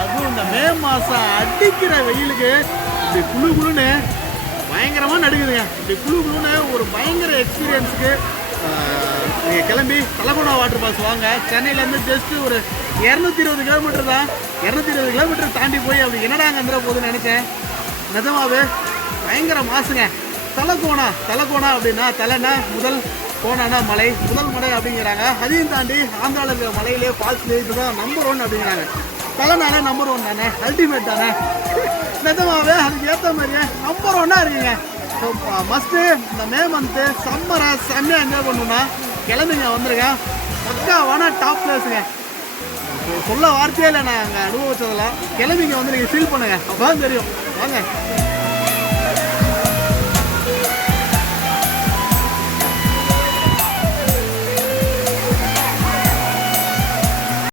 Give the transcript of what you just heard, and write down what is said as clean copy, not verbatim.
அதுவும் இந்த மே மாதம் அடிக்கிற வெயிலுக்கு இப்படி குழு குழுன்னு பயங்கரமாக நடுக்குதுங்க. இப்படி குழு குழுன்னு ஒரு பயங்கர எக்ஸ்பீரியன்ஸுக்கு நீங்கள் கிளம்பி தலகோணா வாட்டர் பால்ஸ் வாங்க. சென்னையிலேருந்து ஜஸ்ட்டு ஒரு 220 கிலோமீட்டர் தான். 220 கிலோமீட்டர் தாண்டி போய் அப்படி என்னடாங்க வந்துட போகுதுன்னு நினச்சேன். நிஜமாவே பயங்கர மாசுங்க. தலகோணா அப்படின்னா தலைனா முதல், கோணானா மலை, முதல் மலை அப்படிங்கிறாங்க. அதையும் தாண்டி ஆந்திராவில் இருக்கிற மலையிலே ஃபால்ஸ்லேயே இதுதான் நம்பர் 1 அப்படிங்கிறாங்க. தலைனாலே நம்பர் 1 தானே, அல்டிமேட் தானே. நிஜமாவே அதுக்கு ஏற்ற மாதிரியே நம்பர் 1 இருக்குங்க. ஸோ மஸ்ட்டு இந்த மே மந்த்து சம்மரை செம்மையாக என்ஜாய் பண்ணணுன்னா கிளம்பிங்க, வந்துருங்க. பக்காவான டாப் பிளேஸுங்க. சொல்ல வார்த்தையே இல்லை, நான் அங்கே அனுபவிச்சதெல்லாம். கிளம்பிங்க வந்து நீங்கள் ஃபீல் பண்ணுங்கள், அப்போ தான் தெரியும். வாங்க.